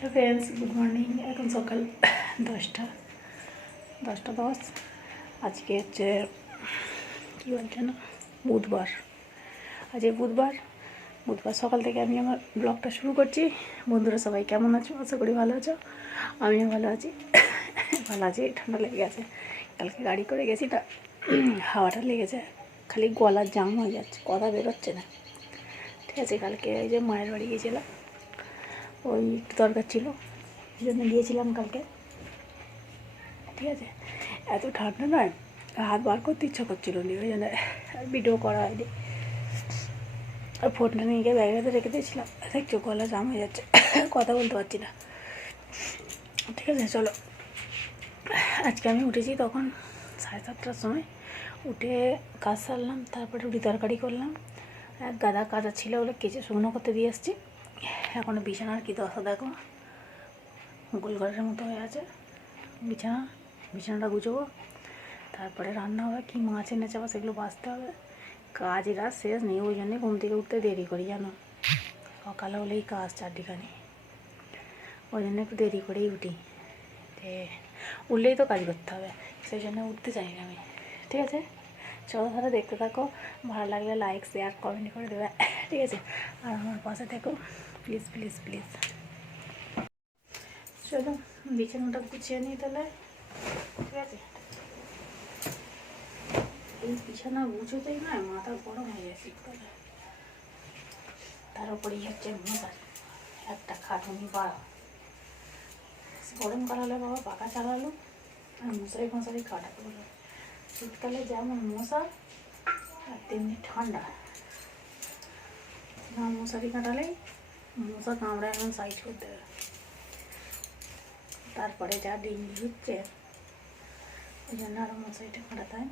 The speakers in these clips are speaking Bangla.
Hello friends, good morning. এখন সকাল 10টা 10। আজকে হচ্ছে কী বলছে না, বুধবার। আজকে বুধবার সকাল থেকে আমি আমার ব্লগটা শুরু করছি। বন্ধুরা সবাই কেমন আছো? আশা করি ভালো আছো। আমিও ভালো আছি। ঠান্ডা লেগে গেছে। কালকে গাড়ি করে গেছি না, হাওয়াটা লেগেছে, খালি গলার জাম হয়ে যাচ্ছে, কথা বেরোচ্ছে না। ঠিক আছে, কালকে এই যে মায়ের বাড়ি গিয়েছিলাম, ওই একটু দরকার ছিল, এই জন্য গিয়েছিলাম কালকে। ঠিক আছে, এত ঠান্ডা নয়, হাত বার করতে ইচ্ছা করছিল না, ওই জন্য আর ভিডিও করা হয়নি। আর ফোনটা নিয়ে গিয়ে ব্যাগেতে রেখে দিয়েছিলাম। দেখছো গলা জাম হয়ে যাচ্ছে, কথা বলতে পারছি না। ঠিক আছে, চলো। আজকে আমি উঠেছি তখন 7:30টার সময়, উঠে কাজ সারলাম, তারপরে রুটি তরকারি করলাম। এক গাদা কাজা ছিল, ওগুলো কেচে শুকনো করতে দিয়ে এসেছি। এখনও বিছানার কী দশা দেখো, গোলঘরের মতো হয়ে আছে বিছানাটা গুছবো, তারপরে রান্না হবে। কি মাছ এনেছে আবার সেগুলো বাছতে হবে। কাজের আর শেষ নেই, ওই জন্যে ঘুম থেকে উঠতে দেরি করি জানো। সকালে হলেই কাজ চারদিখানি, ওই জন্য একটু দেরি করেই উঠি। উঠলেই তো কাজ করতে হবে, সেই জন্য উঠতে চাই না আমি। ঠিক আছে, চলো তাহলে দেখতে থাকো। ভালো লাগলে লাইক শেয়ার কমেন্ট করে দেবে। ঠিক আছে, আর আমার পাশে থেকো প্লিজ প্লিজ প্লিজ। চলো বিছানাটা গুছিয়ে নিই তাহলে। ঠিক আছে, এই বিছানা গুছোতেই নয় মাথা গরম হয়ে যায় শীতকালে। তার উপরেই হচ্ছে মশার একটা খাটুনি বাড়া। গরমকাল হলে বাবা পাখা চালালো আর মশারি কাটা করলো। শীতকালে যেমন মশা আর তেমনি ঠান্ডা, না মশারি কাটালেই মশা কামড়ে এখন সাইজ করতে হবে। তারপরে যা ডিম হচ্ছে, ওই জন্য আরও মশারিটা কাটাতে হয়।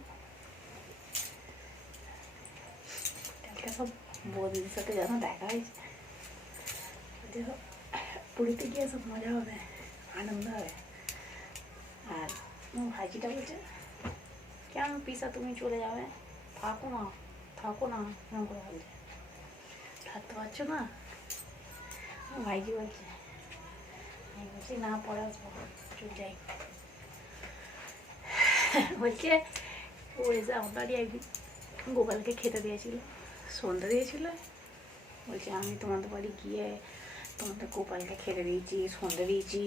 সব বৌদির সাথে যেন দেখা হয়েছে, পুরীতে গিয়ে সব মজা হবে, আনন্দ হবে। আর ভাইজিটা বলছে, কেন পিসা তুমি চলে যাবে, থাকো না কেমন করে বলছে, থাকতে পারছো না? ভাইজি বলছে, আমি বলছি না, পরে আসবো, চলে যাই। বলছে ও এসে আমার বাড়ি একদিন গোপালকে খেতে দিয়েছিল, সন্ধ্যা দিয়েছিল। বলছে আমি তোমাদের বাড়ি গিয়ে তোমাদের গোপালকে খেতে দিয়েছি, সন্ধ্যে দিয়েছি,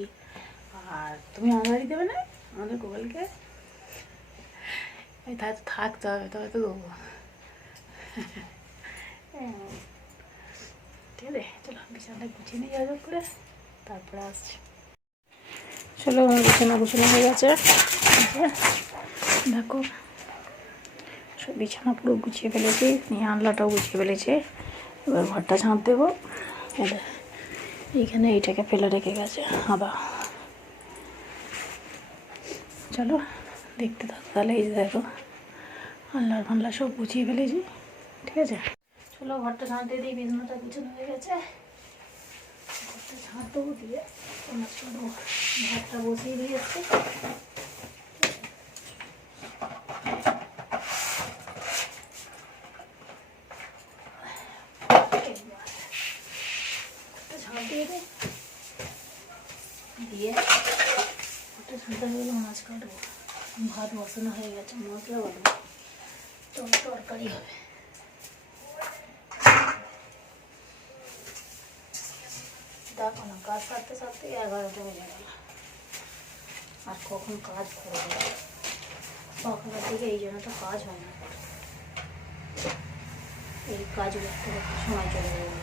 আর তুমি আমার বাড়ি দেবে না আমাদের গোপালকে? তাই তো থাকতে হবে, তবে তো দেবো। ঠিক আছে, চলো বিছানাটা গুছিয়ে নিয়ে যাওয়া করে তারপরে আসছি। চলো আমার বিছানা গুছানো হয়ে গেছে, দেখো সব বিছানা পুরো গুছিয়ে ফেলেছি, নিয়ে আনলাটাও গুছিয়ে ফেলেছি। এবার ঘরটা ঝাঁপ দেবো। এইখানে এইটাকে ফেলে রেখে গেছে আদা। চলো দেখতে থাকো তাহলে। এই দেখো আনলার ফানলা সব গুছিয়ে ফেলেছি। ঠিক আছে, চলো ঘরটা ঝাঁট দিয়ে দিই। বিছানাটা গুছানো হয়ে গেছে, ঘরটা ঝাঁট দেবো, দিয়ে তোমার চলো ভাতটা বসিয়ে দিয়ে এসছি। ঝাঁট দিয়ে দেয়, দিয়ে ঘরটা ঝাঁটা হয়ে গেলে মাছ কাটবো। ভাত বসানো হয়ে গেছে, মশলা বাটবো, তরকারি হবে। দেখো না, কাজ সারতে সারতে 11টা বেজে গেল, আর কখন কাজ করবো সকালের দিকে, এই জন্য তো কাজ হয় না। এই কাজ করতে করতে সময় চলে যাবে,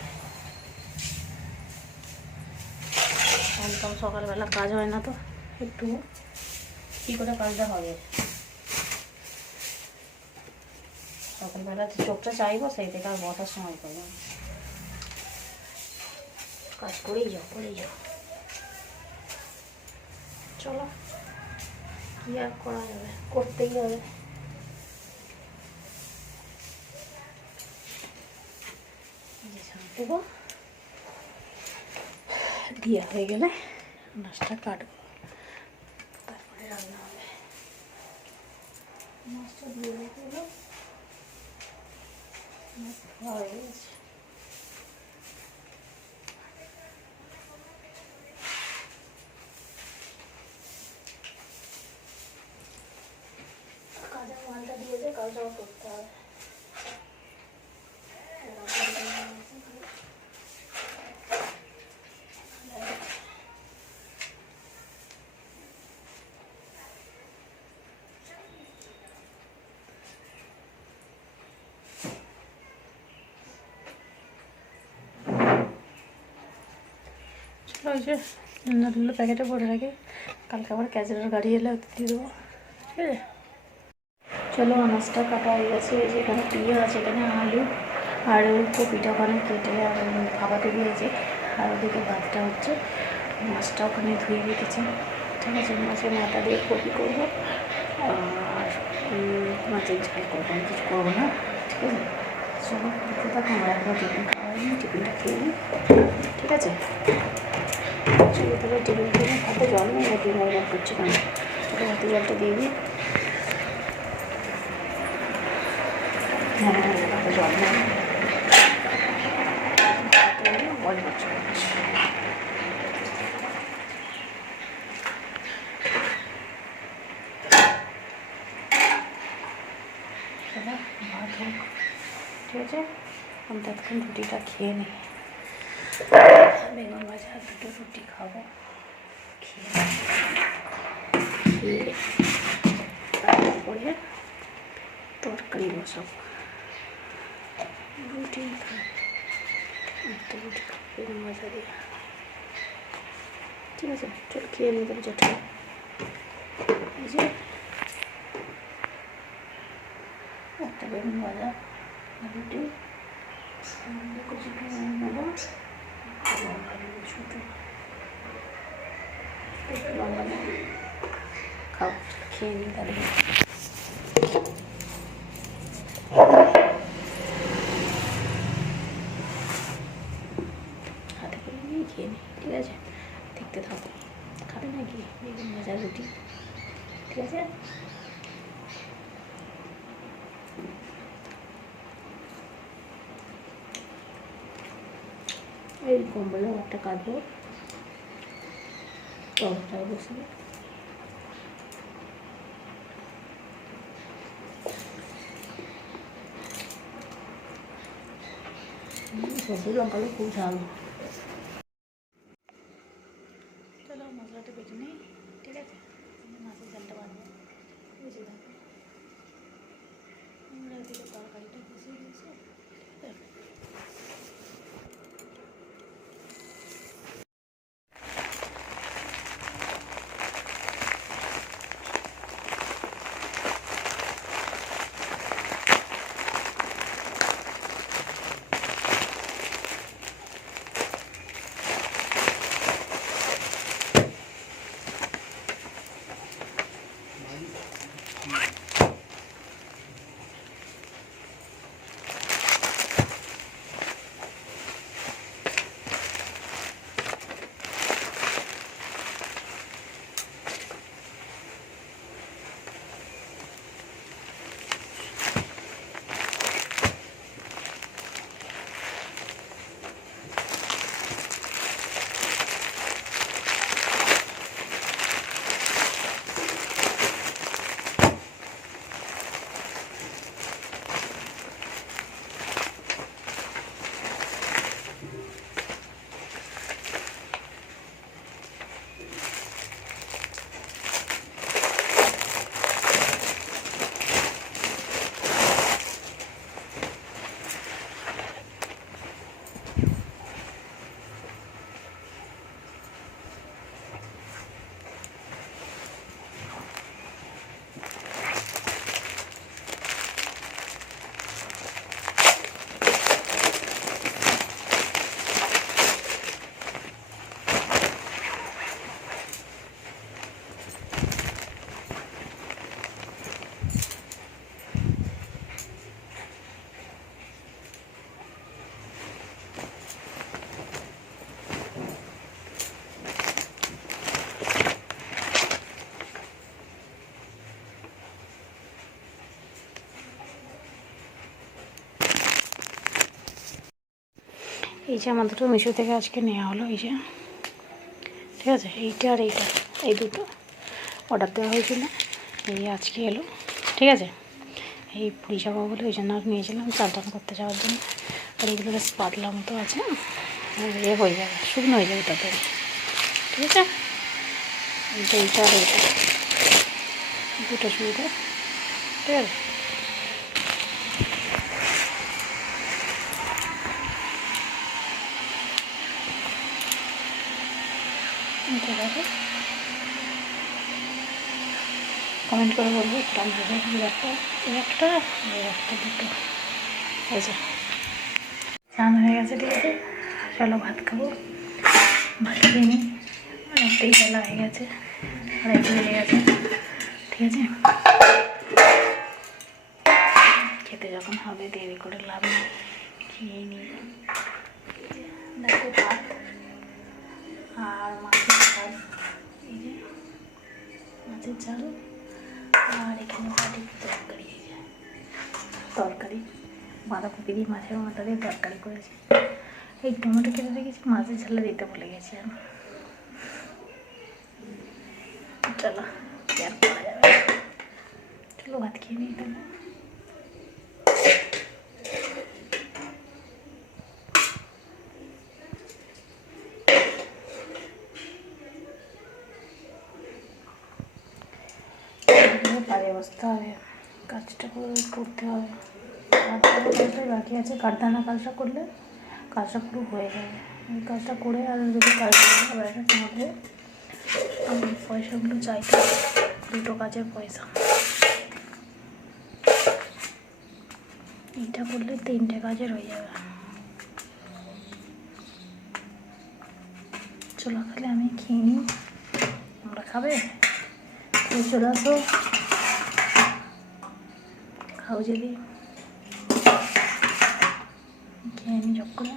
একদম সকালবেলা কাজ হয় না, তো একটু কী করে কাজটা হবে। সকালবেলা তো চোখটা চাইবো, সেই থেকে আর বসার সময় পাবো না। কাজ করেই যাও। চলো কি আর করা যাবে, করতেই হবে। দেবো দিয়ে হয়ে গেলে মাছটা কাটবো, তারপরে রান্না হবে। মাছটা দিয়ে রেখে মাছ ধোয়া হয়ে গেছে। জামা করতে হবে। ওই যে নারকেলের প্যাকেটে ভরে রাখি, কালকে আবার ক্যাচের গাড়ি এলে দিয়ে দেবো। ঠিক আছে, চলো আনাজটা কাটা হয়ে গেছে। যেখানে পেঁয়াজ, এখানে আলু আর কপিটা ওখানে কেটে আর ভাপাতে দিয়েছে, আর ওদিকে ভাতটা হচ্ছে। মাছটা ওখানে ধুয়ে রেখেছি। ঠিক আছে, মাছের মাথা দিয়ে কপি করবো আর মাছের ঝাল করবো, আমি কিছু করবো না। ঠিক আছে, চলো দেখতে থাকো। আমরা এখনো টিফিন খাওয়া হয়নি, টিফিনটা খেয়ে নিই। ঠিক আছে, চলো তাহলে টিফিন খেয়ে নিই। হাতে জল নেই, টিফিন গরম করছি কেন, চলো হাতে জলটা দিয়ে দিই। হ্যাঁ হাতে জল নেই, বল করছি। ভাত হোক, ঠিক আছে, আমি ততক্ষণ রুটিটা খেয়ে নিই। বেগুন ভাজা আর দুটো রুটি খাবো, খেয়ে তারপরে তরকারি বসাবো। রুটি খাই, একটা রুটি খাবো বেগুন ভাজা দিয়ে। ঠিক আছে, চল খেয়ে নিই তাহলে যেটা। এই যে একটা বেগুন ভাজা, রুটি, কুচি বেগুন নেবো, লঙ্কা নেবো ছোটো, একটু লঙ্কা নেবো, খাও খেয়ে নিই তাহলে। হাতে করে নিয়ে খেয়ে নিই। ঠিক আছে, দেখতে থাকো। খাবে নাকি বেগুন ভাজা রুটি? ঠিক আছে, এই কম্বলেও একটা কাটবো, তরকারি বসে সবজি লঙ্কাগুলো খুব ঝাল। চলো মশলাটা বেটে নিই। ঠিক আছে, মাছের ঝালটা বানাবো, বুঝে থাকো। আমরা এদিকে তরকারিটা বসিয়ে দিয়েছি। ঠিক আছে, এই যে আমার দুটো মিশো থেকে আজকে নেওয়া হলো। এই যে ঠিক আছে, এইটা আর এইটা, এই দুটো অর্ডার দেওয়া হয়েছিল, এই আজকে এলো। ঠিক আছে, এই পুরি যাবো বলে ওই জন্য আর নিয়েছিলাম চাল টান করতে যাওয়ার জন্য। আর এগুলো বেশ পাতলা মতো আছে, এ হয়ে যাবে, শুকনো হয়ে যাবে তাড়াতাড়ি। ঠিক আছে, এইটা আর এইটা দুটো সুবিধা। ঠিক আছে, দেখো কমেন্ট করে বলবো কিরম হবে। একটা দুটো হয়েছে, স্নান হয়ে গেছে। ঠিক আছে, চলো ভাত খাবো। ভাত খেয়ে নিই, অনেকটাই বেলা হয়ে গেছে, আড়াইটে বেজে গেছে। ঠিক আছে, খেতে যখন হবে দেরি করে লাভ নেই, খেয়ে নিই। দেখো ভাত আর মাছের ঝাল, এই যে মাছের ঝাল, আর এখানে পাটির তরকারি বাঁধাকপি দিয়ে মাছের মাথা দিয়ে তরকারি করেছি। এই টমেটো কেটে রেখেছি, মাছের ঝালে দিতে ভুলে গেছি আমি। চলো আর করা যাবে, চলো ভাত খেয়ে নিই তাহলে। কাজে বসতে হবে, কাজটা করতে হবে। কাজটাই বাকি আছে, কাঠদানা কাজটা করলে কাজটা পুরো হয়ে যাবে। এই কাজটা করে আর যদি কাজ আবার তোমাকে আমি পয়সাগুলো চাইতে, দুটো কাজের পয়সা, এইটা করলে 3টে কাজের হয়ে যাবে। চলো তাহলে আমি খেয়ে নিই, তোমরা খাবে? চলে আসো, খাও যদি, খেয়ে নি যোগ করে।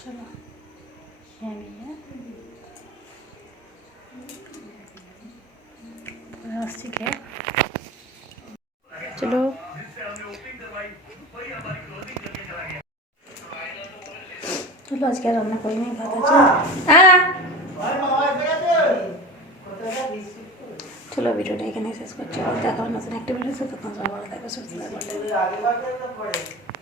চলো খেয়ে নি, পরে আসছি খেয়ে। চলো চলো, আজকে রান্না করি নি, ভাত আছে। চলো ভিডিওটা এখানে শেষ করছি, দেখা নতুন একটা ভিডিও, তখন সবাই ভালো থাকবে, সুস্থ থাকবে।